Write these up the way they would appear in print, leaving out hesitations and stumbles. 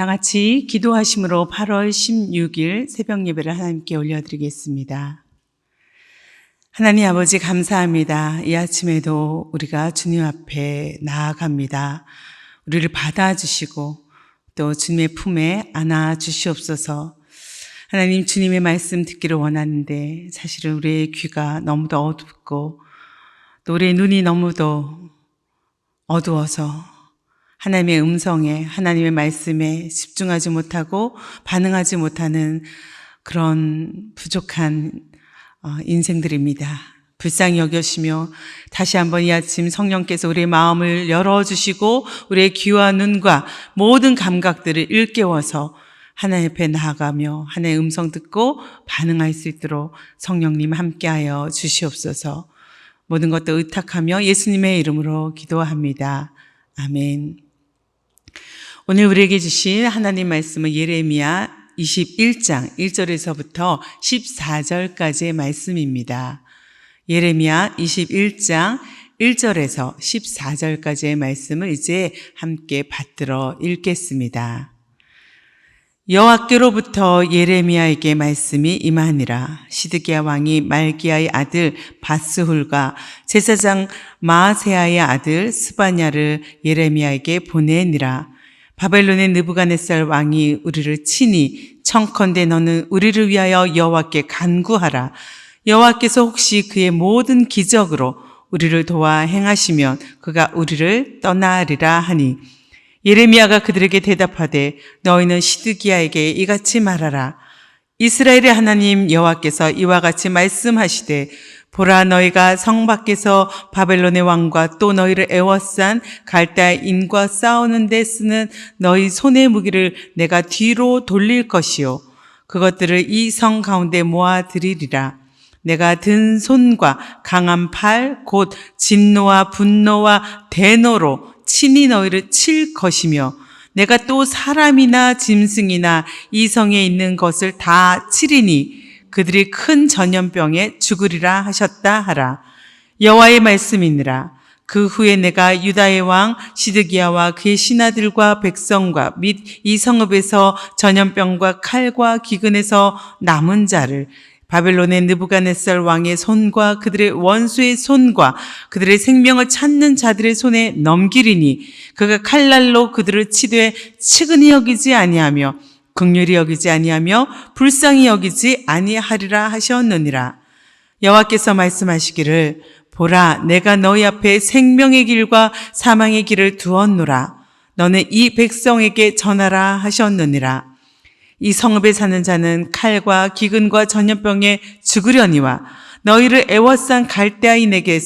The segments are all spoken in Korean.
다 같이 기도하심으로 8월 16일 새벽 예배를 하나님께 올려드리겠습니다. 하나님 아버지 감사합니다. 이 아침에도 우리가 주님 앞에 나아갑니다. 우리를 받아주시고 또 주님의 품에 안아주시옵소서. 하나님, 주님의 말씀 듣기를 원하는데 사실은 우리의 귀가 너무도 어둡고 또 우리의 눈이 너무도 어두워서 하나님의 음성에, 하나님의 말씀에 집중하지 못하고 반응하지 못하는 그런 부족한 인생들입니다. 불쌍히 여겨시며 다시 한번 이 아침 성령께서 우리의 마음을 열어주시고 우리의 귀와 눈과 모든 감각들을 일깨워서 하나님 앞에 나아가며 하나님의 음성 듣고 반응할 수 있도록 성령님 함께하여 주시옵소서. 모든 것도 의탁하며 예수님의 이름으로 기도합니다. 아멘. 오늘 우리에게 주신 하나님 말씀은 예레미야 21장 1절에서부터 14절까지의 말씀입니다. 예레미야 21장 1절에서 14절까지의 말씀을 이제 함께 받들어 읽겠습니다. 여호와께로부터 예레미야에게 말씀이 임하니라. 시드기야 왕이 말기야의 아들 바스훌과 제사장 마아세야의 아들 스바냐를 예레미야에게 보내니라. 바벨론의 느부갓네살 왕이 우리를 치니 청컨대 너는 우리를 위하여 여호와께 간구하라. 여호와께서 혹시 그의 모든 기적으로 우리를 도와 행하시면 그가 우리를 떠나리라 하니, 예레미야가 그들에게 대답하되 너희는 시드기야에게 이같이 말하라. 이스라엘의 하나님 여호와께서 이와 같이 말씀하시되, 보라, 너희가 성 밖에서 바벨론의 왕과 또 너희를 애워싼 갈대아인과 싸우는 데 쓰는 너희 손의 무기를 내가 뒤로 돌릴 것이요 그것들을 이 성 가운데 모아들이리라. 내가 든 손과 강한 팔 곧 진노와 분노와 대노로 친히 너희를 칠 것이며, 내가 또 사람이나 짐승이나 이 성에 있는 것을 다 치리니 그들이 큰 전염병에 죽으리라 하셨다 하라. 여호와의 말씀이니라. 그 후에 내가 유다의 왕 시드기야와 그의 신하들과 백성과 및 이 성읍에서 전염병과 칼과 기근에서 남은 자를 바벨론의 느부갓네살 왕의 손과 그들의 원수의 손과 그들의 생명을 찾는 자들의 손에 넘기리니, 그가 칼날로 그들을 치되 측은히 여기지 아니하며 긍휼히 여기지 아니하며 불쌍히 여기지 아니하리라 하셨느니라. 여호와께서 말씀하시기를, 보라, 내가 너희 앞에 생명의 길과 사망의 길을 두었노라. 너는 이 백성에게 전하라 하셨느니라. 이 성읍에 사는 자는 칼과 기근과 전염병에 죽으려니와 너희를 애워싼 갈대아인에게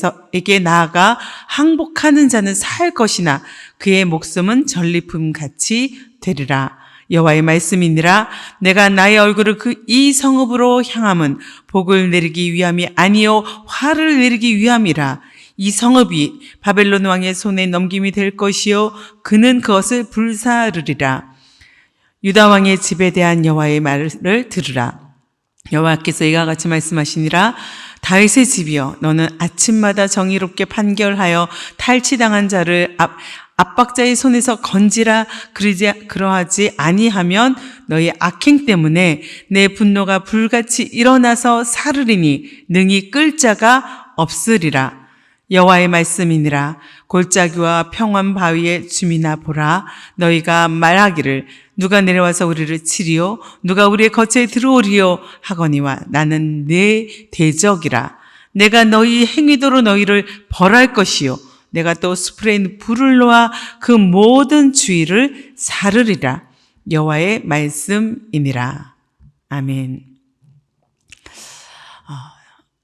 나아가 항복하는 자는 살 것이나 그의 목숨은 전리품 같이 되리라. 여호와의 말씀이니라. 내가 나의 얼굴을 이 성읍으로 향함은 복을 내리기 위함이 아니요 화를 내리기 위함이라. 이 성읍이 바벨론 왕의 손에 넘김이 될 것이요 그는 그것을 불사르리라. 유다 왕의 집에 대한 여호와의 말을 들으라. 여호와께서 이와 같이 말씀하시니라. 다윗의 집이여, 너는 아침마다 정의롭게 판결하여 탈취당한 자를 압박자의 손에서 건지라. 그러하지 아니하면 너희 악행 때문에 내 분노가 불같이 일어나서 사르리니 능히 끌 자가 없으리라. 여호와의 말씀이니라. 골짜기와 평원 바위의 주민아, 보라, 너희가 말하기를 누가 내려와서 우리를 치리요 누가 우리의 거처에 들어오리요 하거니와 나는 내 대적이라. 내가 너희 행위도로 너희를 벌할 것이요 내가 또 수풀에 불을 놓아 그 모든 주위를 사르리라. 여호와의 말씀이니라. 아멘.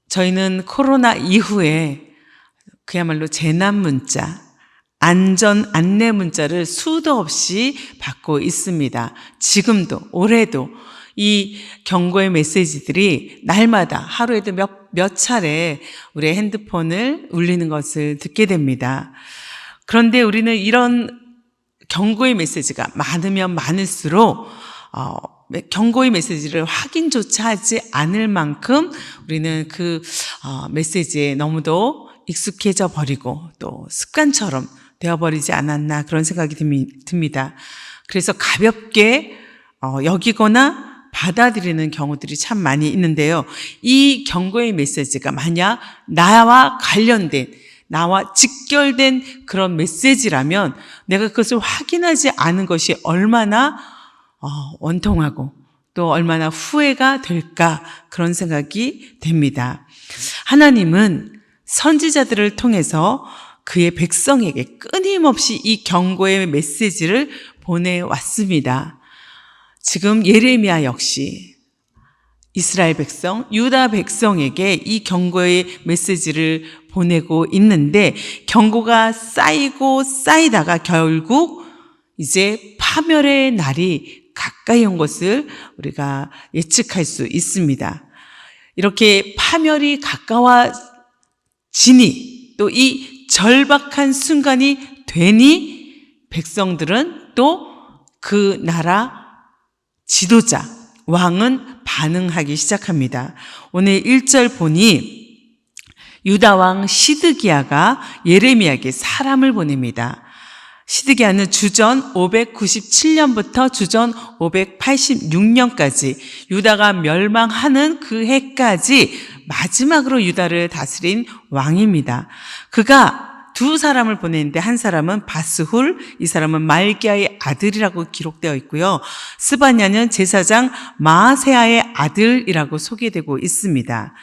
저희는 코로나 이후에 그야말로 재난 문자, 안전 안내 문자를 수도 없이 받고 있습니다. 지금도, 올해도 이 경고의 메시지들이 날마다 하루에도 몇 차례 우리의 핸드폰을 울리는 것을 듣게 됩니다. 그런데 우리는 이런 경고의 메시지가 많으면 많을수록 경고의 메시지를 확인조차 하지 않을 만큼 우리는 그 메시지에 너무도 익숙해져 버리고 또 습관처럼 되어버리지 않았나, 그런 생각이 듭니다. 그래서 가볍게 여기거나 받아들이는 경우들이 참 많이 있는데요. 이 경고의 메시지가 만약 나와 관련된, 나와 직결된 그런 메시지라면 내가 그것을 확인하지 않은 것이 얼마나 원통하고 또 얼마나 후회가 될까, 그런 생각이 됩니다. 하나님은 선지자들을 통해서 그의 백성에게 끊임없이 이 경고의 메시지를 보내왔습니다. 지금 예레미야 역시 이스라엘 백성, 유다 백성에게 이 경고의 메시지를 보내고 있는데, 경고가 쌓이고 쌓이다가 결국 이제 파멸의 날이 가까이 온 것을 우리가 예측할 수 있습니다. 이렇게 파멸이 가까워지니, 또 이 절박한 순간이 되니 백성들은 또 그 나라 지도자, 왕은 반응하기 시작합니다. 오늘 1절 보니 유다 왕 시드기야가 예레미야에게 사람을 보냅니다. 시드기야는 주전 597년부터 주전 586년까지 유다가 멸망하는 그 해까지 마지막으로 유다를 다스린 왕입니다. 그가 두 사람을 보냈는데 한 사람은 바스훌, 이 사람은 말기야의 아들이라고 기록되어 있고요. 스바냐는 제사장 마아세야의 아들이라고 소개되고 있습니다.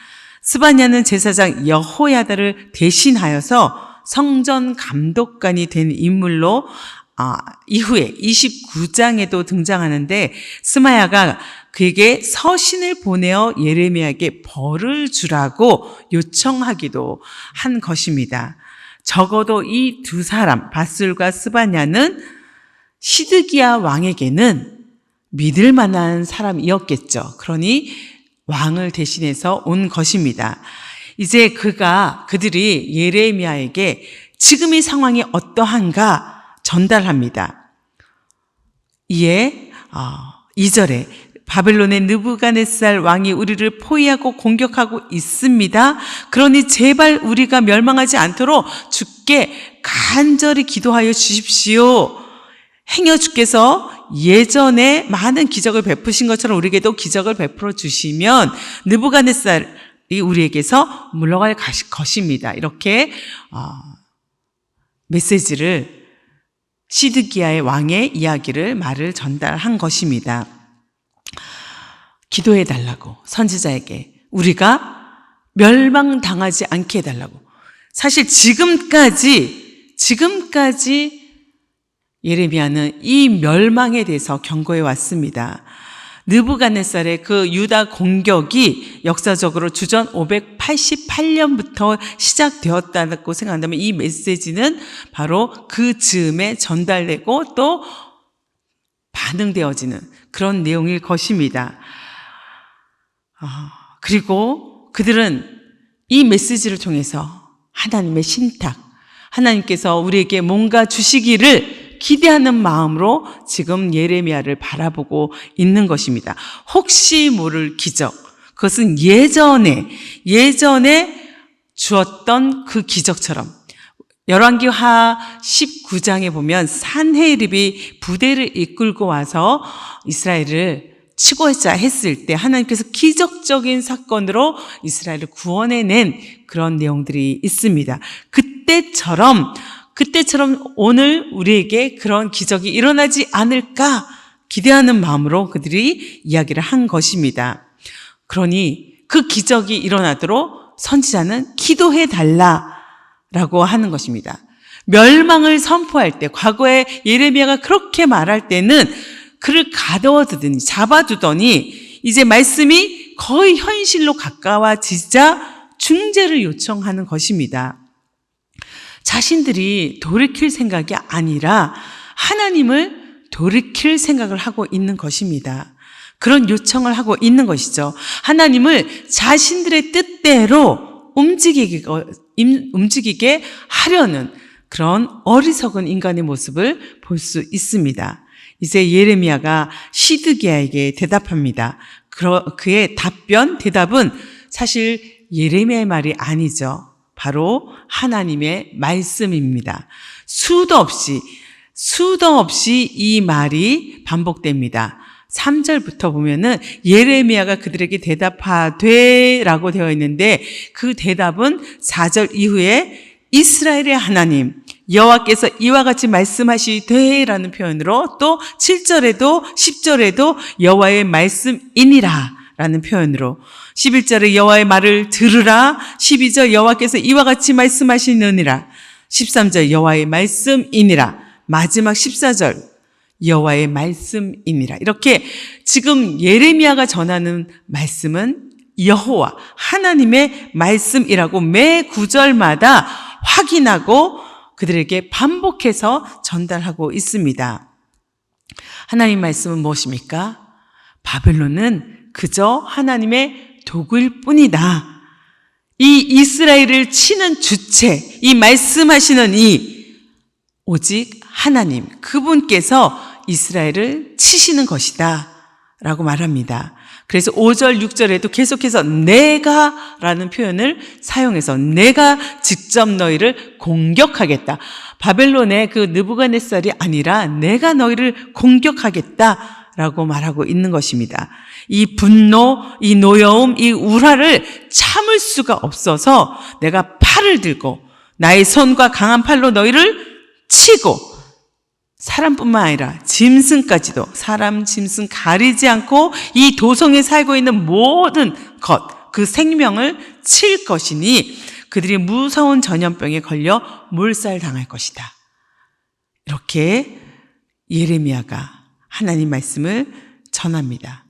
스바냐는 제사장 여호야다를 대신하여서 성전 감독관이 된 인물로 이후에 29장에도 등장하는데, 스마야가 그에게 서신을 보내어 예레미야에게 벌을 주라고 요청하기도 한 것입니다. 적어도 이 두 사람, 바술과 스바냐는 시드기야 왕에게는 믿을 만한 사람이었겠죠. 그러니 왕을 대신해서 온 것입니다. 이제 그들이 예레미야에게 지금의 상황이 어떠한가 전달합니다. 이에 2절에 바벨론의 느부갓네살 왕이 우리를 포위하고 공격하고 있습니다. 그러니 제발 우리가 멸망하지 않도록 주께 간절히 기도하여 주십시오. 행여 주께서 예전에 많은 기적을 베푸신 것처럼 우리에게도 기적을 베풀어 주시면 느부갓네살이 우리에게서 물러갈 것입니다. 이렇게 메시지를, 시드기야의 왕의 말을 전달한 것입니다. 기도해 달라고, 선지자에게 우리가 멸망당하지 않게 해달라고. 사실 지금까지 예레미야는 이 멸망에 대해서 경고해 왔습니다. 느부갓네살의 그 유다 공격이 역사적으로 주전 588년부터 시작되었다고 생각한다면 이 메시지는 바로 그 즈음에 전달되고 또 반응되어지는 그런 내용일 것입니다. 그리고 그들은 이 메시지를 통해서 하나님의 신탁, 하나님께서 우리에게 뭔가 주시기를 기대하는 마음으로 지금 예레미야를 바라보고 있는 것입니다. 혹시 모를 기적, 그것은 예전에 주었던 그 기적처럼, 열왕기하 19장에 보면 산헤립이 부대를 이끌고 와서 이스라엘을 치고자 했을 때 하나님께서 기적적인 사건으로 이스라엘을 구원해낸 그런 내용들이 있습니다. 그때처럼 오늘 우리에게 그런 기적이 일어나지 않을까 기대하는 마음으로 그들이 이야기를 한 것입니다. 그러니 그 기적이 일어나도록 선지자는 기도해 달라라고 하는 것입니다. 멸망을 선포할 때, 과거에 예레미야가 그렇게 말할 때는 그를 가둬두더니, 잡아두더니 이제 말씀이 거의 현실로 가까워지자 중재를 요청하는 것입니다. 자신들이 돌이킬 생각이 아니라 하나님을 돌이킬 생각을 하고 있는 것입니다. 그런 요청을 하고 있는 것이죠. 하나님을 자신들의 뜻대로 움직이게 하려는 그런 어리석은 인간의 모습을 볼 수 있습니다. 이제 예레미야가 시드기야에게 대답합니다. 그의 대답은 사실 예레미야의 말이 아니죠. 바로 하나님의 말씀입니다. 수도 없이 수도 없이 이 말이 반복됩니다. 3절부터 보면은 예레미야가 그들에게 대답하되 라고 되어 있는데 그 대답은 4절 이후에 이스라엘의 하나님 여호와께서 이와 같이 말씀하시되 라는 표현으로 또 7절에도 10절에도 여호와의 말씀이니라 라는 표현으로 11절에 여호와의 말을 들으라 12절 여호와께서 이와 같이 말씀하시느니라 13절 여호와의 말씀이니라 마지막 14절 여호와의 말씀이니라. 이렇게 지금 예레미야가 전하는 말씀은 여호와 하나님의 말씀이라고 매 구절마다 확인하고 그들에게 반복해서 전달하고 있습니다. 하나님 말씀은 무엇입니까? 바벨론은 그저 하나님의 도구일 뿐이다. 이 이스라엘을 치는 주체, 이 말씀하시는 오직 하나님, 그분께서 이스라엘을 치시는 것이다 라고 말합니다. 그래서 5절, 6절에도 계속해서 내가 라는 표현을 사용해서 내가 직접 너희를 공격하겠다. 바벨론의 그 느부갓네살이 아니라 내가 너희를 공격하겠다 라고 말하고 있는 것입니다. 이 분노, 이 노여움, 이 우라를 참을 수가 없어서 내가 팔을 들고 나의 손과 강한 팔로 너희를 치고 사람뿐만 아니라 짐승까지도 사람, 짐승 가리지 않고 이 도성에 살고 있는 모든 것, 그 생명을 칠 것이니 그들이 무서운 전염병에 걸려 몰살당할 것이다. 이렇게 예레미야가 하나님 말씀을 전합니다.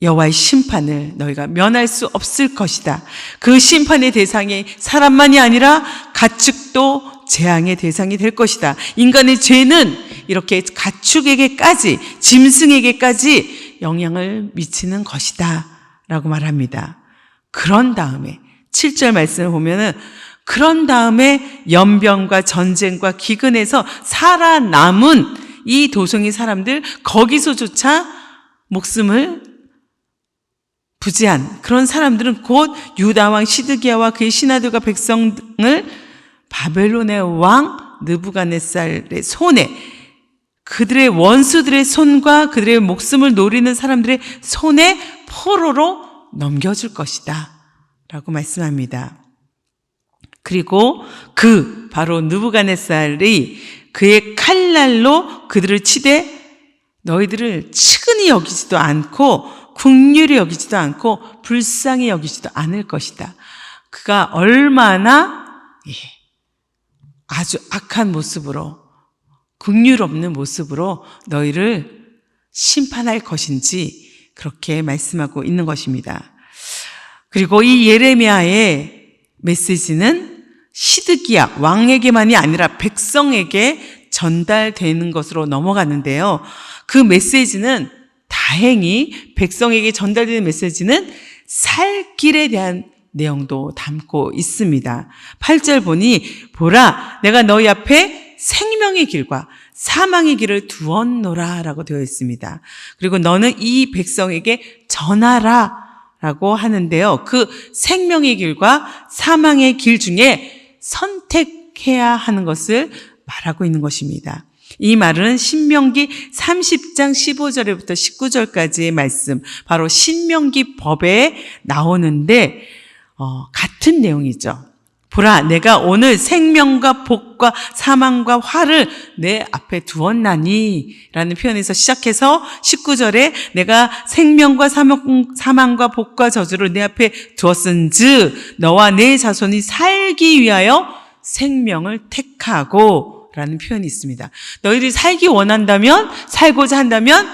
여호와의 심판을 너희가 면할 수 없을 것이다. 그 심판의 대상이 사람만이 아니라 가축도 재앙의 대상이 될 것이다. 인간의 죄는 이렇게 가축에게까지, 짐승에게까지 영향을 미치는 것이다 라고 말합니다. 그런 다음에 7절 말씀을 보면은 그런 다음에 연병과 전쟁과 기근에서 살아남은 이 도성의 사람들 거기서조차 목숨을 부지한 그런 사람들은 곧 유다 왕 시드기야와 그의 신하들과 백성을 바벨론의 왕 느부갓네살의 손에 그들의 원수들의 손과 그들의 목숨을 노리는 사람들의 손에 포로로 넘겨줄 것이다 라고 말씀합니다. 그리고 바로 느부갓네살이 그의 칼날로 그들을 치되 너희들을 측은히 여기지도 않고 긍휼히 여기지도 않고 불쌍히 여기지도 않을 것이다. 그가 얼마나 아주 악한 모습으로 긍휼 없는 모습으로 너희를 심판할 것인지 그렇게 말씀하고 있는 것입니다. 그리고 이 예레미야의 메시지는 시드기야 왕에게만이 아니라 백성에게 전달되는 것으로 넘어가는데요. 그 메시지는 다행히 백성에게 전달되는 메시지는 살 길에 대한 내용도 담고 있습니다. 8절 보니 보라 내가 너희 앞에 생명의 길과 사망의 길을 두었노라 라고 되어 있습니다. 그리고 너는 이 백성에게 전하라 라고 하는데요. 그 생명의 길과 사망의 길 중에 선택해야 하는 것을 말하고 있는 것입니다. 이 말은 신명기 30장 15절부터 19절까지의 말씀, 바로 신명기 법에 나오는데 같은 내용이죠. 보라, 내가 오늘 생명과 복과 사망과 화를 내 앞에 두었나니 라는 표현에서 시작해서 19절에 내가 생명과 사망과 복과 저주를 내 앞에 두었은즉 너와 내 자손이 살기 위하여 생명을 택하고 라는 표현이 있습니다. 너희들이 살기 원한다면, 살고자 한다면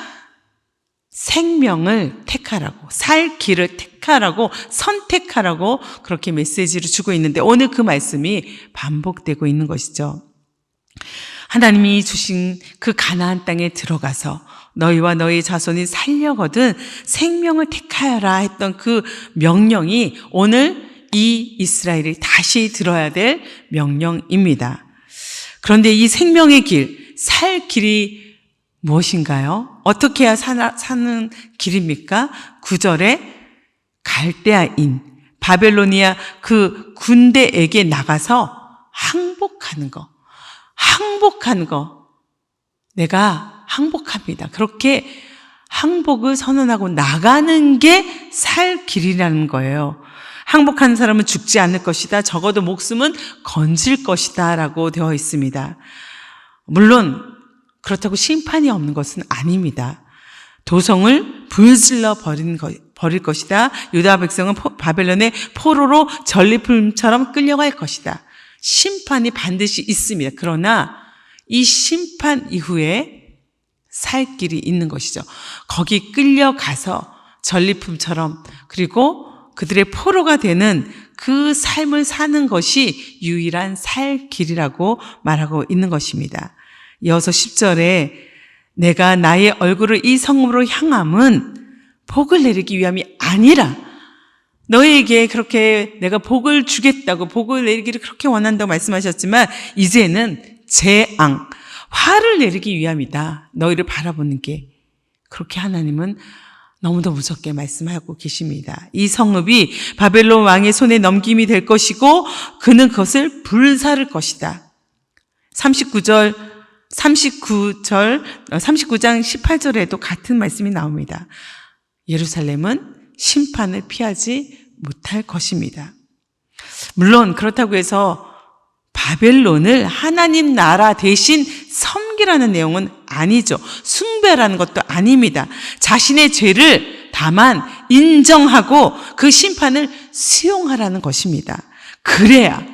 생명을 택하라고, 살 길을 택하라고, 선택하라고 그렇게 메시지를 주고 있는데 오늘 그 말씀이 반복되고 있는 것이죠. 하나님이 주신 그 가나안 땅에 들어가서 너희와 너희 자손이 살려거든 생명을 택하여라 했던 그 명령이 오늘 이 이스라엘이 다시 들어야 될 명령입니다. 그런데 이 생명의 길, 살 길이 무엇인가요? 어떻게 해야 사는 길입니까? 9절에 갈대아인, 바벨로니아 그 군대에게 나가서 항복하는 거. 내가 항복합니다. 그렇게 항복을 선언하고 나가는 게 살 길이라는 거예요. 항복하는 사람은 죽지 않을 것이다. 적어도 목숨은 건질 것이다 라고 되어 있습니다. 물론 그렇다고 심판이 없는 것은 아닙니다. 도성을 불질러 버릴 것이다. 유다 백성은 바벨론의 포로로 전리품처럼 끌려갈 것이다. 심판이 반드시 있습니다. 그러나 이 심판 이후에 살 길이 있는 것이죠. 거기 끌려가서 전리품처럼 그리고 그들의 포로가 되는 그 삶을 사는 것이 유일한 살 길이라고 말하고 있는 것입니다. 이어서 10절에 내가 나의 얼굴을 이 성읍으로 향함은 복을 내리기 위함이 아니라 너희에게 그렇게 내가 복을 주겠다고 복을 내리기를 그렇게 원한다고 말씀하셨지만 이제는 재앙, 화를 내리기 위함이다. 너희를 바라보는 게. 그렇게 하나님은 너무도 무섭게 말씀하고 계십니다. 이 성읍이 바벨론 왕의 손에 넘김이 될 것이고 그는 그것을 불사를 것이다. 39장 18절에도 같은 말씀이 나옵니다. 예루살렘은 심판을 피하지 못할 것입니다. 물론 그렇다고 해서 바벨론을 하나님 나라 대신 섬기라는 내용은 아니죠. 숭배라는 것도 아닙니다. 자신의 죄를 다만 인정하고 그 심판을 수용하라는 것입니다. 그래야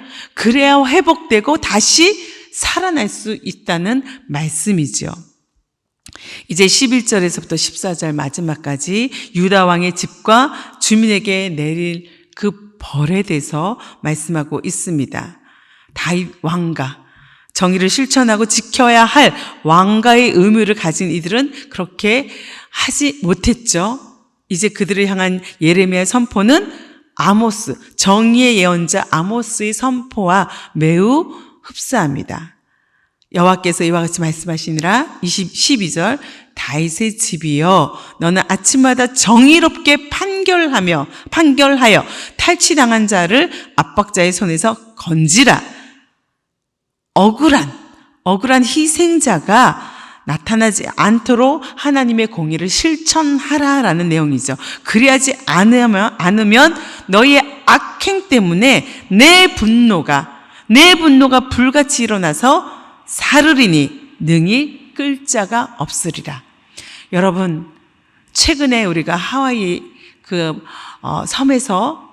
회복되고 다시 살아날 수 있다는 말씀이죠. 이제 11절에서부터 14절 마지막까지 유다 왕의 집과 주민에게 내릴 그 벌에 대해서 말씀하고 있습니다. 다윗 왕가, 정의를 실천하고 지켜야 할 왕가의 의무를 가진 이들은 그렇게 하지 못했죠. 이제 그들을 향한 예레미야의 선포는 아모스, 정의의 예언자 아모스의 선포와 매우 흡사합니다. 여호와께서 이와 같이 말씀하시니라. 12절 다윗의 집이여 너는 아침마다 정의롭게 판결하여 탈취당한 자를 압박자의 손에서 건지라. 억울한 희생자가 나타나지 않도록 하나님의 공의를 실천하라라는 내용이죠. 그리하지 않으면 너희의 악행 때문에 내 분노가 불같이 일어나서 사르리니 능히 끌 자가 없으리라. 여러분, 최근에 우리가 하와이 섬에서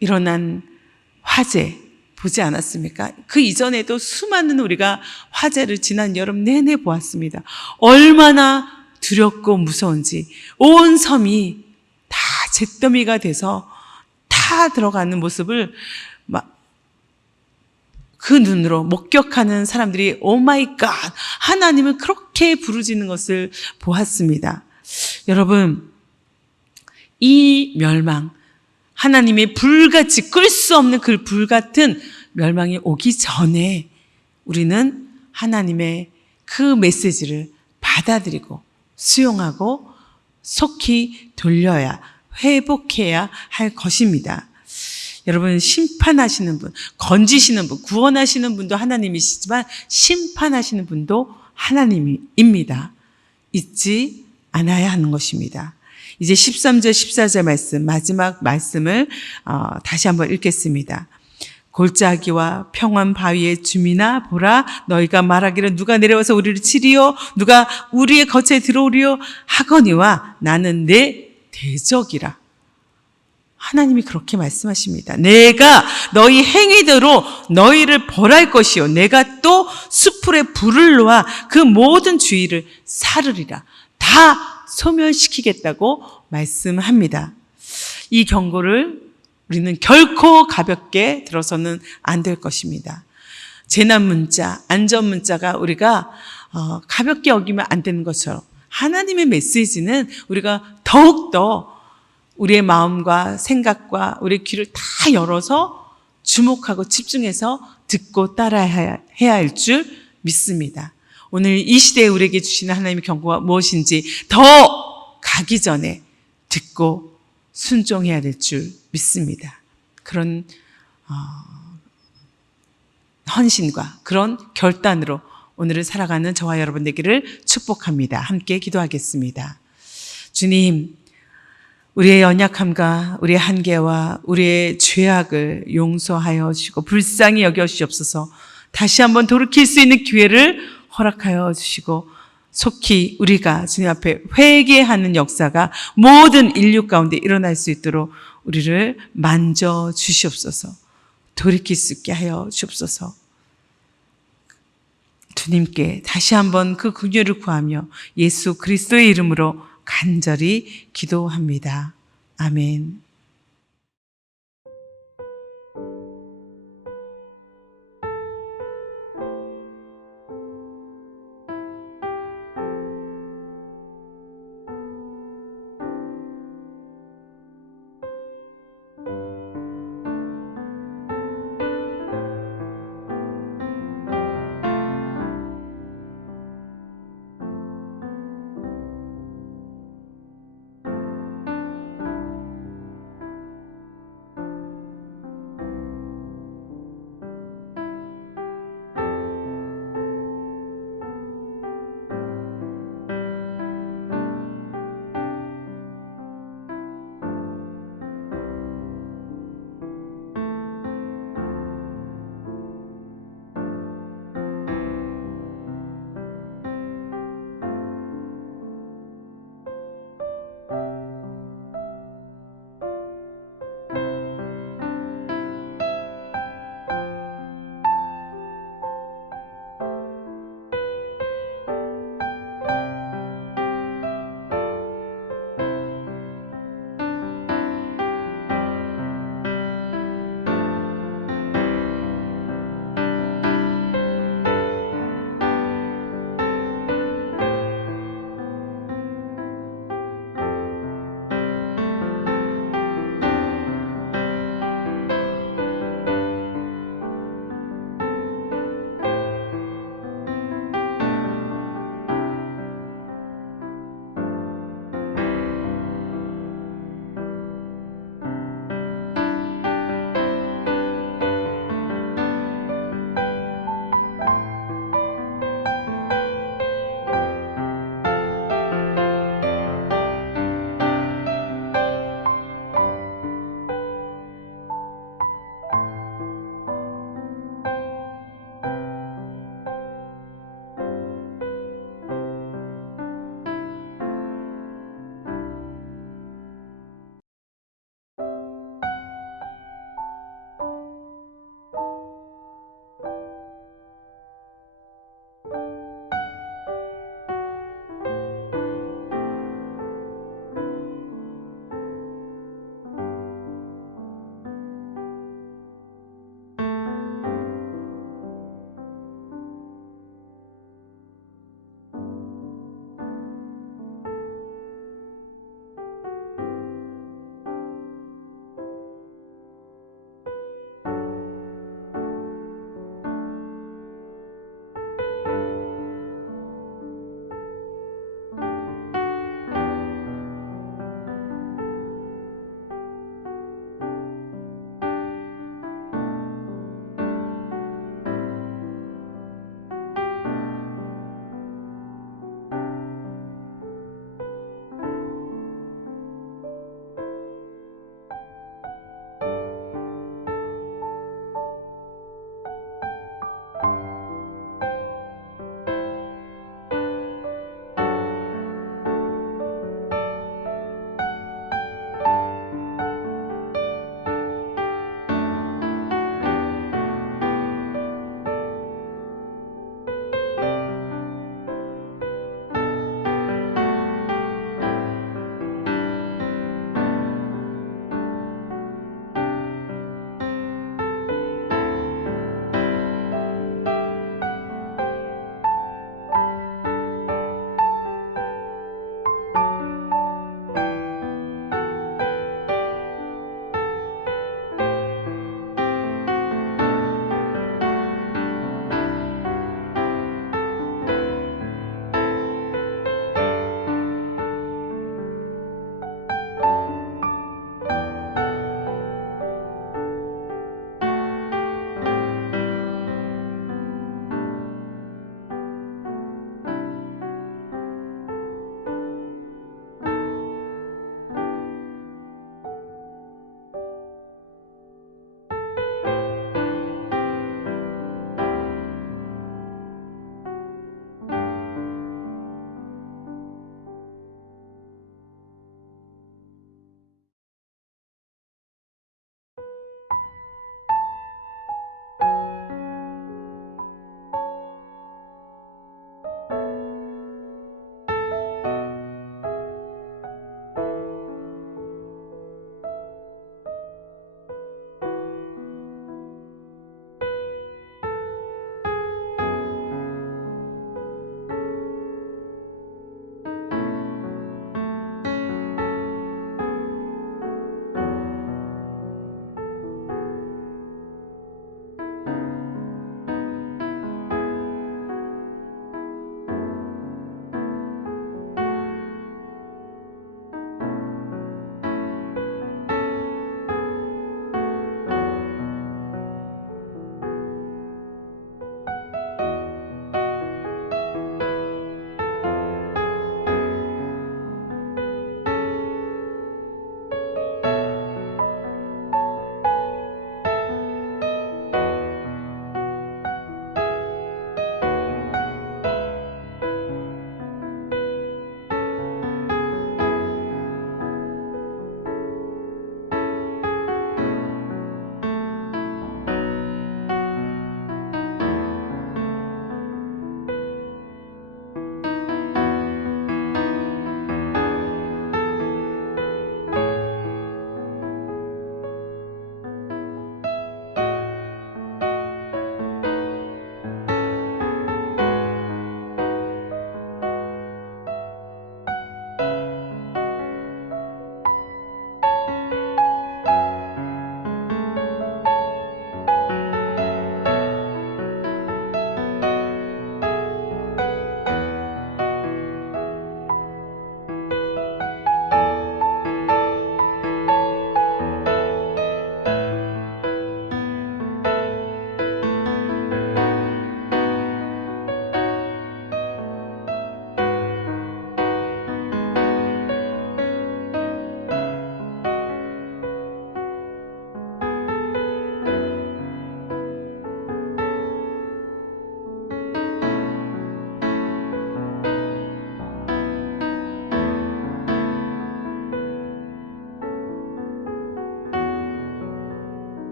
일어난 화재 보지 않았습니까? 그 이전에도 수많은 우리가 화재를 지난 여름 내내 보았습니다. 얼마나 두렵고 무서운지 온 섬이 다 잿더미가 돼서 타 들어가는 모습을 그 눈으로 목격하는 사람들이 오 마이 갓 하나님을 그렇게 부르짖는 것을 보았습니다. 여러분, 이 멸망, 하나님의 불같이 끌 수 없는 그 불같은 멸망이 오기 전에 우리는 하나님의 그 메시지를 받아들이고 수용하고 속히 회복해야 할 것입니다. 여러분, 심판하시는 분, 건지시는 분, 구원하시는 분도 하나님이시지만 심판하시는 분도 하나님입니다. 잊지 않아야 하는 것입니다. 이제 13절, 14절 말씀, 마지막 말씀을 다시 한번 읽겠습니다. 골짜기와 평원 바위의 주민아 보라, 너희가 말하기를 누가 내려와서 우리를 치리요, 누가 우리의 거처에 들어오리요 하거니와 나는 내 대적이라. 하나님이 그렇게 말씀하십니다. 내가 너희 행위대로 너희를 벌할 것이요 내가 또 숯불에 불을 놓아 그 모든 주위를 사르리라. 다 소멸시키겠다고 말씀합니다. 이 경고를 우리는 결코 가볍게 들어서는 안 될 것입니다. 재난 문자, 안전 문자가 우리가 가볍게 여기면 안 되는 것처럼 하나님의 메시지는 우리가 더욱더 우리의 마음과 생각과 우리의 귀를 다 열어서 주목하고 집중해서 듣고 따라해야 할 줄 믿습니다. 오늘 이 시대에 우리에게 주시는 하나님의 경고가 무엇인지 더 가기 전에 듣고 순종해야 될 줄 믿습니다. 그런 헌신과 그런 결단으로 오늘을 살아가는 저와 여러분 되기를 축복합니다. 함께 기도하겠습니다. 주님, 우리의 연약함과 우리의 한계와 우리의 죄악을 용서하여 주시고 불쌍히 여겨 주시옵소서. 다시 한번 돌이킬 수 있는 기회를 허락하여 주시고 속히 우리가 주님 앞에 회개하는 역사가 모든 인류 가운데 일어날 수 있도록 우리를 만져 주시옵소서. 돌이킬 수 있게 하여 주옵소서. 주님께 다시 한번 그 긍휼을 구하며 예수 그리스도의 이름으로 간절히 기도합니다. 아멘.